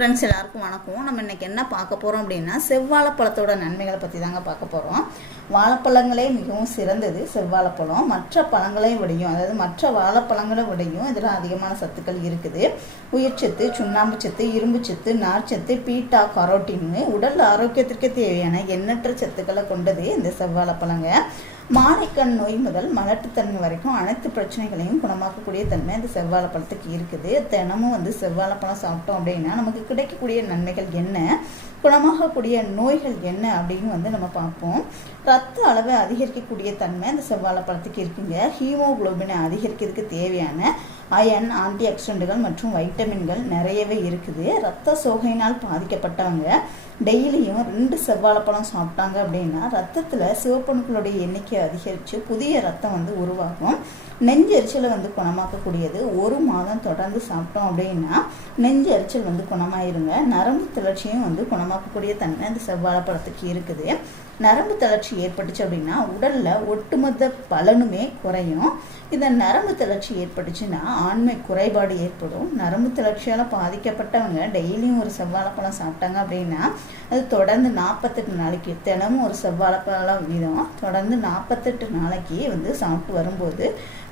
Friends எல்லாருக்கும் வணக்கம். நம்ம இன்றைக்கி என்ன பார்க்க போகிறோம் அப்படின்னா செவ்வாழை பழத்தோட நன்மைகளை பற்றி தாங்க பார்க்க போகிறோம் வாழைப்பழங்களே மிகவும் சிறந்தது செவ்வாழைப்பழம். மற்ற பழங்களையும் விடையும் அதாவது மற்ற வாழைப்பழங்களை விடையும் இதில் அதிகமான சத்துக்கள் இருக்குது. உயிர்ச்சத்து சுண்ணாம்பு சத்து இரும்பு சத்து நார்ச்சத்து பீட்டா கரோட்டின்னு உடல் ஆரோக்கியத்திற்கு தேவையான எண்ணற்ற சத்துக்களை கொண்டது இந்த செவ்வாழைப்பழங்க. மாலைக்கண் நோய் முதல் மலட்டுத்தன்மை வரைக்கும் அனைத்து பிரச்சனைகளையும் குணமாக்கக்கூடிய தன்மை இந்த செவ்வாழைப்பழத்துக்கு இருக்குது. தினமும் வந்து செவ்வாழைப்பழம் சாப்பிட்டோம் அப்படின்னா நமக்கு கிடைக்கக்கூடிய நன்மைகள் என்ன? குணமாகக்கூடிய நோய்கள் என்ன அப்படின்னு வந்து நம்ம பார்ப்போம். ரத்த அளவை அதிகரிக்கக்கூடிய தன்மை இந்த செவ்வாழைப்பழத்துக்கு இருக்குங்க. ஹீமோகுளோபினை அதிகரிக்கிறதுக்கு தேவையான அயன் ஆன்டி ஆக்சிடென்ட்கள் மற்றும் வைட்டமின்கள் நிறையவே இருக்குது. ரத்த சோகையினால் பாதிக்கப்பட்டவங்க டெய்லியும் ரெண்டு செவ்வாழைப்பழம் சாப்பிட்டாங்க அப்படின்னா ரத்தத்தில் சிவப்பணுக்களுடைய எண்ணிக்கை அதிகரித்து புதிய ரத்தம் வந்து உருவாகும். நெஞ்சரிச்சலை வந்து குணமாக்கக்கூடியது. ஒரு மாதம் தொடர்ந்து சாப்பிட்டோம் அப்படின்னா நெஞ்சு எரிச்சல் வந்து குணமாயிருங்க. நரம்பு தளர்ச்சியும் வந்து குணமாக்கக்கூடிய தன்மை அந்த செவ்வாழைப்பழத்துக்கு இருக்குது. நரம்பு தளர்ச்சி ஏற்பட்டுச்சு அப்படின்னா உடலில் ஒட்டுமொத்த பலனுமே குறையும். இந்த நரம்பு தளர்ச்சி ஏற்பட்டுச்சுன்னா ஆண்மை குறைபாடு ஏற்படும். நரம்பு தளர்ச்சியால் பாதிக்கப்பட்டவங்க டெய்லியும் ஒரு செவ்வாழைப்பழம் சாப்பிட்டாங்க அப்படின்னா அது தொடர்ந்து நாற்பத்தெட்டு நாளைக்கு தினமும் ஒரு செவ்வாழைப்பழம் வீதம் தொடர்ந்து நாற்பத்தெட்டு நாளைக்கு வந்து சாப்பிட்டு வரும்போது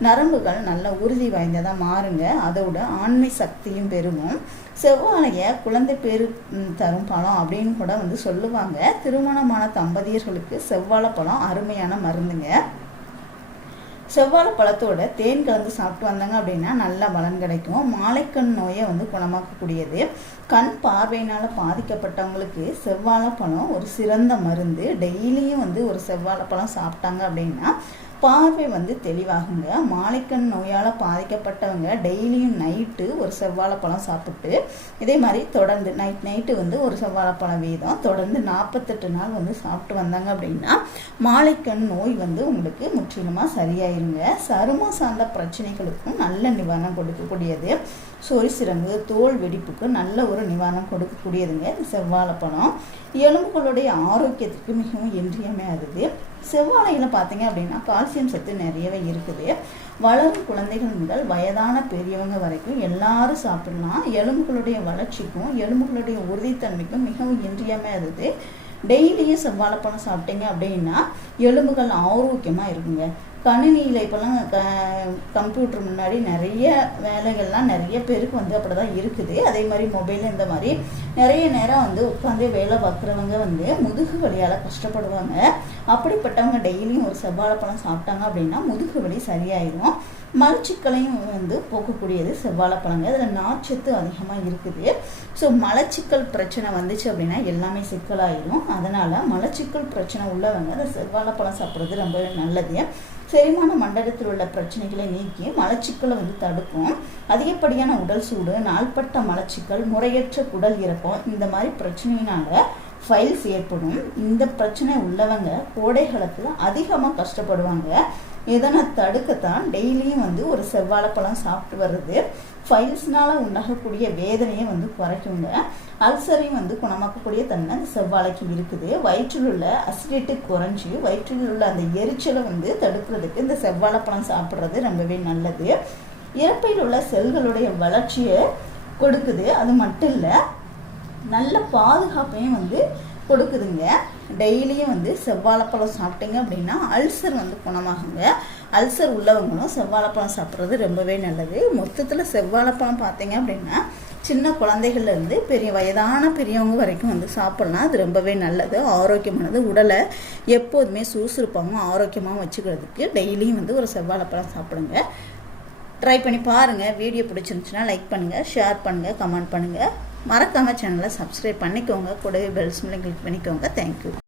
நரம்புகள் நல்ல உறுதி வாய்ந்ததாக மாறுங்க. அதோட ஆண்மை சக்தியும் பெருகும். செவ்வாழைய குழந்தை பேரு தரும் பழம் அப்படின்னு கூட வந்து சொல்லுவாங்க. திருமணமான தம்பதியர் செவ்வாழை பழம் அருமையான மருந்துங்க. செவ்வாழை பழத்தோட தேன் கலந்து சாப்பிட்டு வந்தாங்க அப்படின்னா நல்ல பலன் கிடைக்கும். மாலைக்கண் நோயை வந்து குணமாக்கக்கூடியது. கண் பார்வையினால் பாதிக்கப்பட்டவங்களுக்கு செவ்வாழை பழம் ஒரு சிறந்த மருந்து. டெய்லியும் வந்து ஒரு செவ்வாழை பழம் சாப்பிட்டாங்க அப்படின்னா பார்வை வந்து தெளிவாகுங்க. மாலைக்கண் நோயால் பாதிக்கப்பட்டவங்க டெய்லியும் நைட்டு ஒரு செவ்வாழைப்பழம் சாப்பிட்டு இதே மாதிரி தொடர்ந்து நைட் நைட்டு வந்து ஒரு செவ்வாழைப்பழம் வீதம் தொடர்ந்து நாற்பத்தெட்டு நாள் வந்து சாப்பிட்டு வந்தாங்க அப்படின்னா மாலைக்கண் நோய் வந்து உங்களுக்கு முற்றிலுமாக சரியாயிருங்க. சருமம் சார்ந்த பிரச்சனைகளுக்கும் நல்ல நிவாரணம் கொடுக்கக்கூடியது. சொரிசிறங்கு தோல் வெடிப்புக்கு நல்ல ஒரு நிவாரணம் கொடுக்கக்கூடியதுங்க. செவ்வாழைப்பழம் எலும்புகளுடைய ஆரோக்கியத்திற்கு மிகவும் இன்றியமையாதது. செவ்வாழையில் பார்த்தீங்க அப்படின்னா கால்சியம் சத்து நிறையவே இருக்குது. வளரும் குழந்தைகள் முதல் வயதான பெரியவங்க வரைக்கும் எல்லாரும் சாப்பிடலாம். எலும்புகளுடைய வளர்ச்சிக்கும் எலும்புகளுடைய உறுதித்தன்மைக்கும் மிகவும் இன்றியமையாதது. டெய்லியும் செவ்வாழைப்பழம் சாப்பிட்டீங்க அப்படின்னா எலும்புகள் ஆரோக்கியமாக இருக்குங்க. கணினியில் இப்போல்லாம் க கம்ப்யூட்டர் முன்னாடி நிறைய வேலைகள்லாம் நிறைய பேருக்கு வந்து அப்படி தான் இருக்குது. அதே மாதிரி மொபைல் இந்த மாதிரி நிறைய நேரம் வந்து உட்காந்து வேலை பார்க்குறவங்க வந்து முதுகு வலியால் கஷ்டப்படுவாங்க. அப்படிப்பட்டவங்க டெய்லியும் ஒரு செவ்வாழைப்பழம் சாப்பிட்டாங்க அப்படின்னா முதுகு வலி சரியாயிடும் மலச்சிக்கலையும் வந்து போக்கக்கூடியது செவ்வாழைப்பழங்க. அதில் நார்ச்சத்து அதிகமாக இருக்குது. ஸோ மலச்சிக்கல் பிரச்சனை வந்துச்சு அப்படின்னா எல்லாமே சிக்கலாயிடும் அதனால் மலச்சிக்கல் பிரச்சனை உள்ளவங்க அந்த செவ்வாழைப்பழம் சாப்பிட்றது ரொம்ப நல்லது. செரிமான மண்டலத்தில் உள்ள பிரச்சனைகளை நீக்கி மலச்சிக்கலை வந்து தடுக்கும். அதிகப்படியான உடல் சூடு நாள்பட்ட மலச்சிக்கல் முறையற்ற குடல் இறக்கம் இந்த மாதிரி பிரச்சனையினால ஃபைல்ஸ் ஏற்படும். இந்த பிரச்சனை உள்ளவங்க கோடை காலத்தில் அதிகமாக கஷ்டப்படுவாங்க. இதனை தடுக்கத்தான் டெய்லியும் வந்து ஒரு செவ்வாழைப்பழம் சாப்பிட்டு வர்றது. ஃபைல்ஸ்னால உண்டாகக்கூடிய வேதனையை வந்து குறைக்குங்க. அல்சரையும் வந்து குணமாக்கக்கூடிய தன்மை அந்த செவ்வாழைக்கு இருக்குது. வயிற்றில் உள்ள அசிடிட்டி குறைஞ்சி வயிற்றில் உள்ள அந்த எரிச்சலை வந்து தடுக்கிறதுக்கு இந்த செவ்வாழைப்பழம் சாப்பிட்றது ரொம்பவே நல்லது. இறப்பையில் உள்ள செல்களுடைய வளர்ச்சியை கொடுக்குது. அது மட்டும் இல்லை நல்ல பாதுகாப்பையும் வந்து கொடுக்குதுங்க. டெய்லியும் வந்து செவ்வாழைப்பழம் சாப்பிட்டீங்க அப்படின்னா அல்சர் வந்து குணமாகுங்க. அல்சர் உள்ளவங்களும் செவ்வாழைப்பழம் சாப்பிட்றது ரொம்பவே நல்லது. மொத்தத்தில் செவ்வாழைப்பழம் பார்த்தீங்க அப்படின்னா சின்ன குழந்தைகள்லேருந்து பெரிய வயதான பெரியவங்க வரைக்கும் வந்து சாப்பிட்லாம். அது ரொம்பவே நல்லது. ஆரோக்கியமானது. உடலை எப்போதுமே சுறுசுறுப்பாகவும் ஆரோக்கியமாகவும் வச்சுக்கிறதுக்கு டெய்லியும் வந்து ஒரு செவ்வாழைப்பழம் சாப்பிடுங்க. ட்ரை பண்ணி பாருங்கள் வீடியோ பிடிச்சிருந்துச்சுன்னா லைக் பண்ணுங்கள் ஷேர் பண்ணுங்கள் கமெண்ட் பண்ணுங்கள் மறக்காமல் சேனலை சப்ஸ்கிரைப் பண்ணிக்கோங்க. கூடவே பெல்ஸ் சிம்லையும் கிளிக் பண்ணிக்கோங்க. Thank you